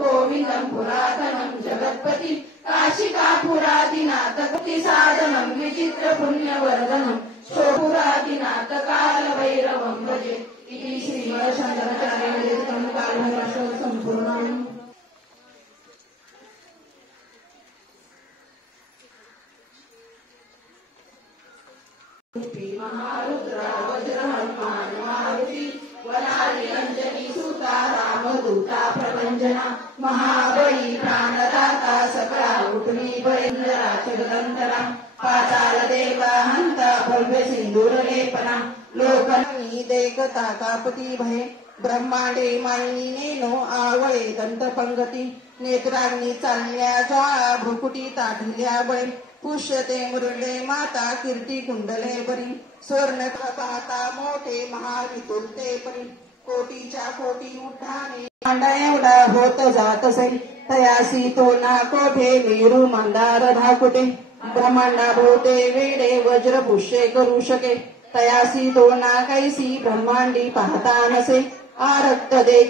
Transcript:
गोविन्दं पुरातनं जगत्पति काशिकापुरादिनाथ साधनं विचित्र पुण्यवर्धनं शोपुरादिनाथ कालभैरवं भजे इति श्रीमद्शङ्कराचार्यविरचितं कालभैरव सम्पूर्णम्। महारुद्रा वज्र हनुमान मारुति वनाली अंजनी सुता रामदूता प्रभंजना महाबली प्राणदाता सकला उठनी भयंकरा जगदंतरा पाताल देवा हंता भव्य सिंदूर लेपना लोकनी देखता कापती भय ब्रह्मांडे मायनी नेनो आवळे दंत पंगती नेत्रांनी चालल्या ज्वाळा भ्रुकुटी ताठल्या बळ पुष्यते मृडे माता कीर्ती कुंडले बरी स्वर्ण पाहता मोठे महावितुरते परी कोटीच्या कोटी उठाने मांडा एवढा होत जात असे तयासी तो ना कोठे मेरू मंदार धाकुटे ब्रह्मांडा भोवते वेडे वज्र पुष्य करू शके तयासी तो ना कैसी ब्रह्मांडी पाहता नसे आरक्त दे